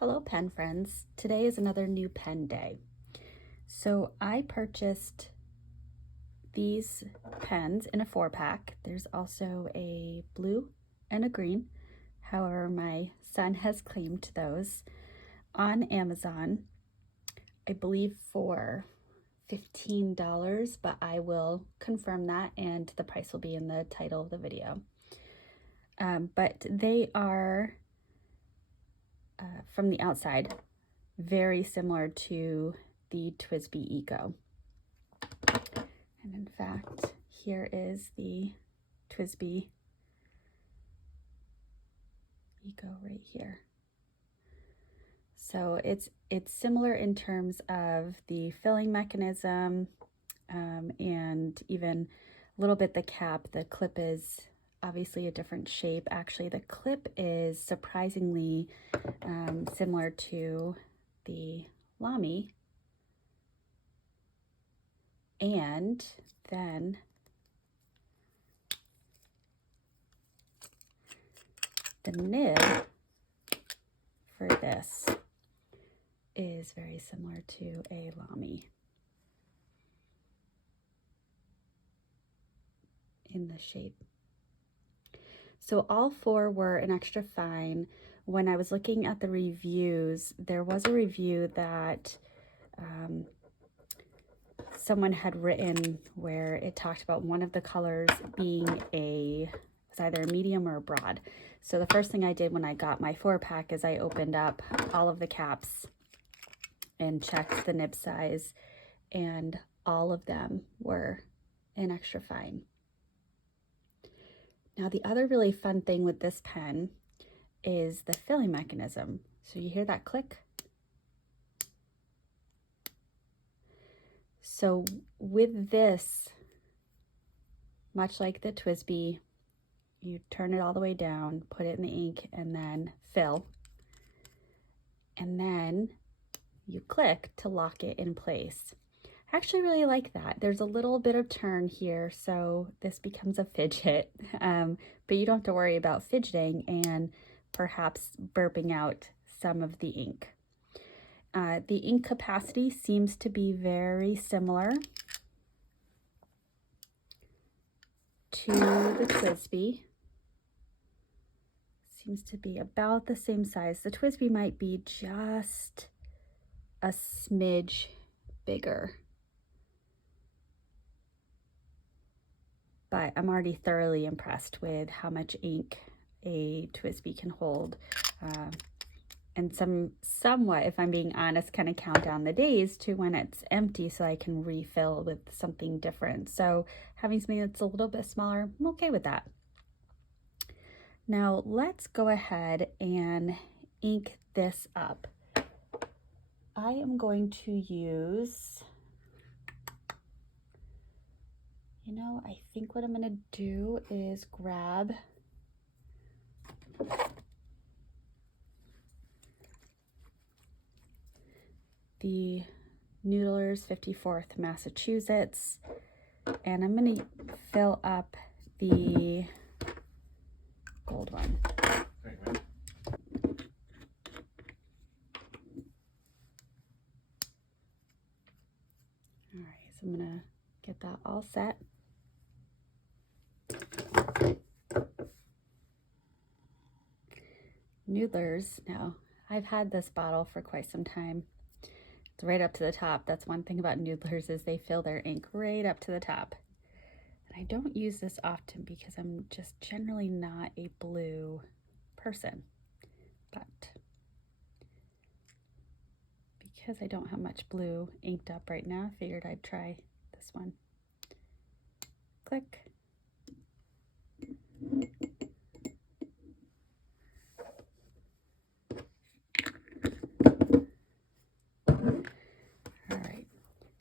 Hello pen friends, today is another new pen day. So I purchased these pens in a 4-pack. There's also a blue and a green. However, my son has claimed those on Amazon, I believe for $15, but I will confirm that and the price will be in the title of the video. But they are, from the outside, very similar to the TWSBI Eco. And in fact, here is the TWSBI Eco right here. So it's similar in terms of the filling mechanism, and even a little bit the cap. The clip is obviously a different shape. Actually, the clip is surprisingly similar to the Lamy. And then the nib for this is very similar to a Lamy in the shape. So all four were an extra fine. When I was looking at the reviews, there was a review that someone had written where it talked about one of the colors being was either a medium or a broad. So the first thing I did when I got my 4-pack is I opened up all of the caps and checked the nib size, and all of them were an extra fine. Now the other really fun thing with this pen is the filling mechanism. So you hear that click? So with this, much like the TWSBI, you turn it all the way down, put it in the ink, and then fill. And then you click to lock it in place. I actually really like that. There's a little bit of turn here, so this becomes a fidget, but you don't have to worry about fidgeting and perhaps burping out some of the ink. The ink capacity seems to be very similar to the TWSBI. Seems to be about the same size. The TWSBI might be just a smidge bigger, but I'm already thoroughly impressed with how much ink a TWSBI can hold. And somewhat, if I'm being honest, kind of count down the days to when it's empty so I can refill with something different. So having something that's a little bit smaller, I'm okay with that. Now let's go ahead and ink this up. I am going to use, I think what I'm going to do is grab the Noodler's 54th Massachusetts, and I'm going to fill up the gold one. All right, so I'm going to get that all set. Noodler's, now I've had this bottle for quite some time. It's right up to the top. That's one thing about Noodler's, is they fill their ink right up to the top. And I don't use this often because I'm just generally not a blue person. But because I don't have much blue inked up right now, I figured I'd try this one. Click.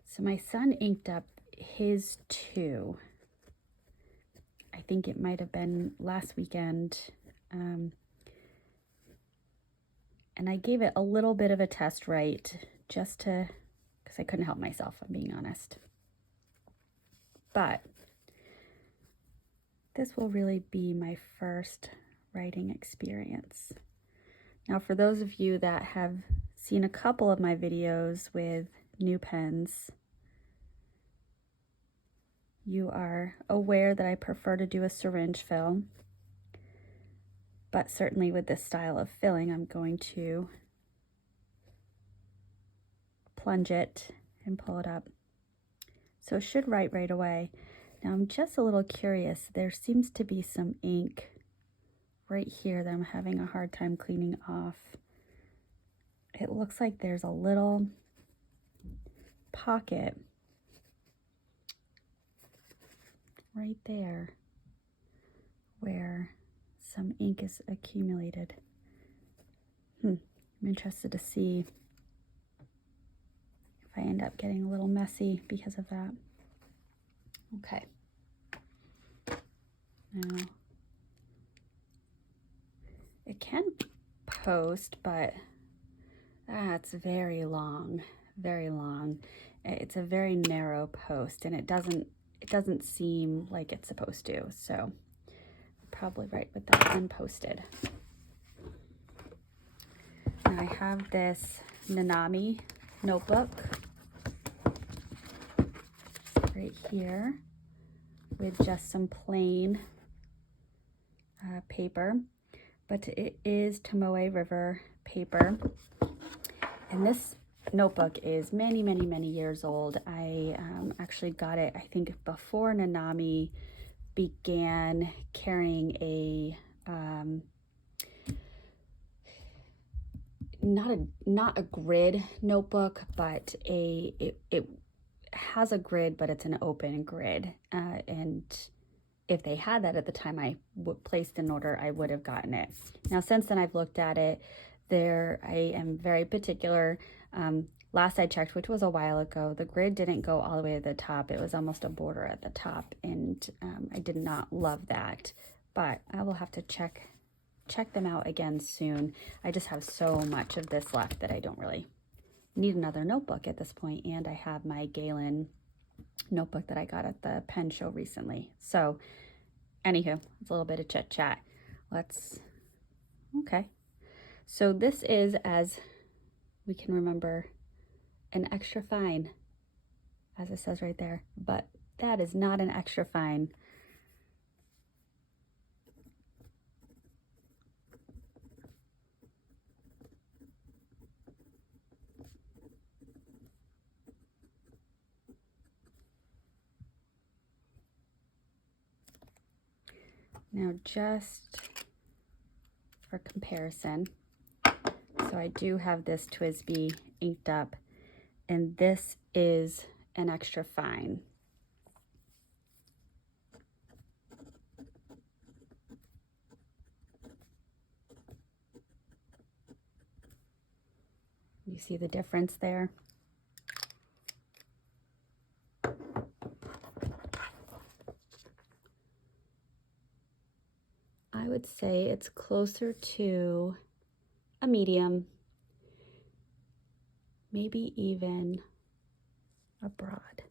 So my son inked up his too. I think it might have been last weekend. And I gave it a little bit of a test write just to, because I couldn't help myself, I'm being honest. But this will really be my first writing experience. Now, for those of you that have seen a couple of my videos with new pens, you are aware that I prefer to do a syringe fill, but certainly with this style of filling, I'm going to plunge it and pull it up. So it should write right away. Now I'm just a little curious. There seems to be some ink right here that I'm having a hard time cleaning off. It looks like there's a little pocket right there where some ink is accumulated. I'm interested to see if I end up getting a little messy because of that. Okay. Now, it can post, but that's very long, very long. It's a very narrow post, and it doesn't seem like it's supposed to. So I'll probably write with that unposted. Now I have this Nanami notebook right here with just some plain paper, but it is Tomoe River paper, and this notebook is many, many, many years old. I actually got it, I think, before Nanami began carrying a not a grid notebook, but it has a grid, but it's an open grid, and if they had that at the time I placed an order, I would have gotten it. Now since then I've looked at it. I am very particular. Last I checked, which was a while ago, the grid didn't go all the way to the top. It was almost a border at the top, and I did not love that, but I will have to check them out again soon. I just have so much of this left that I don't really need another notebook at this point, and I have my Galen notebook that I got at the pen show recently. So anywho, it's a little bit of chit chat. Okay. So this is, as we can remember, an extra fine, as it says right there, but that is not an extra fine. Now, just for comparison, so I do have this TWSBI inked up, and this is an extra fine. You see the difference there? I would say it's closer to a medium, maybe even a broad,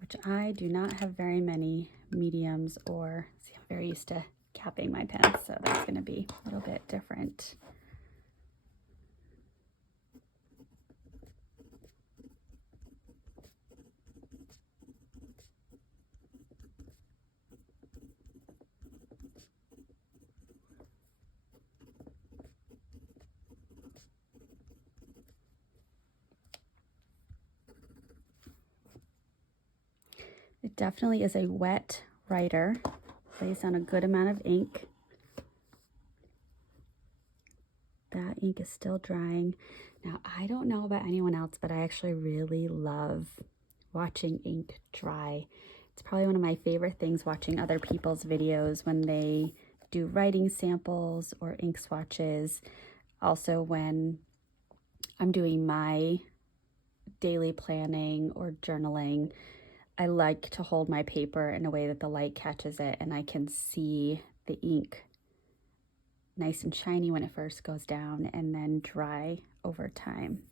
which I do not have very many mediums, or see, I'm very used to capping my pens, so that's going to be a little bit different. It definitely is a wet writer, lays on a good amount of ink. That ink is still drying. Now, I don't know about anyone else, but I actually really love watching ink dry. It's probably one of my favorite things, watching other people's videos when they do writing samples or ink swatches. Also, when I'm doing my daily planning or journaling, I like to hold my paper in a way that the light catches it and I can see the ink nice and shiny when it first goes down and then dry over time.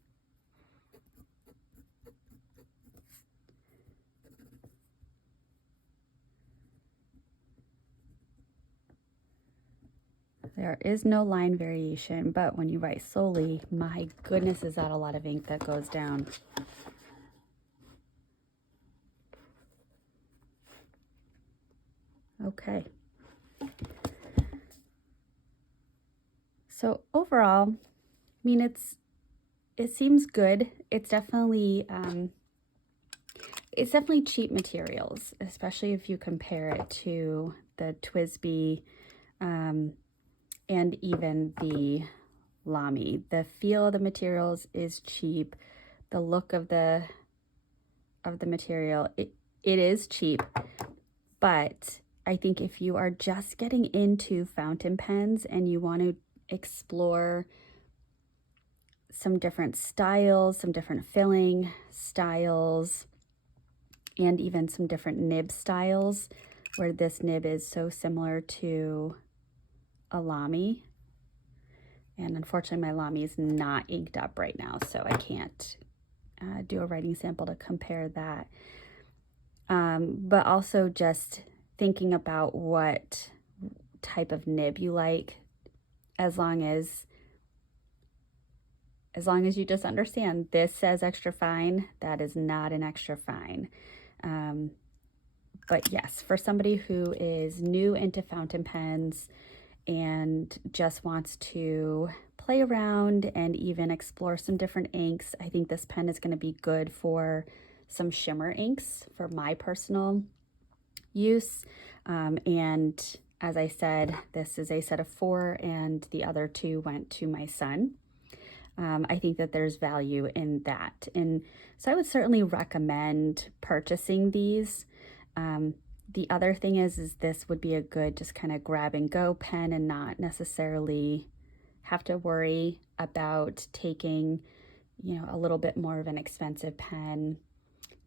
There is no line variation, but when you write slowly, my goodness, is that a lot of ink that goes down. Okay. So overall, I mean, it seems good. It's definitely cheap materials, especially if you compare it to the TWSBI and even the Lamy. The feel of the materials is cheap. The look of the material, it is cheap, but I think if you are just getting into fountain pens and you want to explore some different styles, some different filling styles, and even some different nib styles, where this nib is so similar to a Lamy. And unfortunately, my Lamy is not inked up right now, so I can't do a writing sample to compare that. But also just thinking about what type of nib you like, as long as you just understand this says extra fine, that is not an extra fine. But yes, for somebody who is new into fountain pens and just wants to play around and even explore some different inks, I think this pen is going to be good for some shimmer inks for my personal use. And as I said, this is a set of 4 and the other 2 went to my son. I think that there's value in that. And so I would certainly recommend purchasing these. The other thing is this would be a good just kind of grab and go pen and not necessarily have to worry about taking, a little bit more of an expensive pen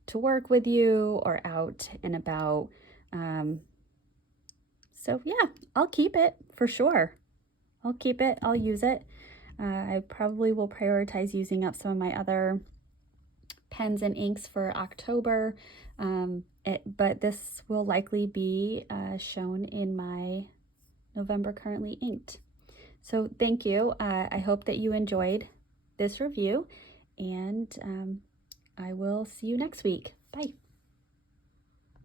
to work with you or out and about. So yeah, I'll keep it for sure. I'll keep it. I'll use it. I probably will prioritize using up some of my other pens and inks for October, but this will likely be shown in my November currently inked. So thank you. I hope that you enjoyed this review, and I will see you next week. Bye.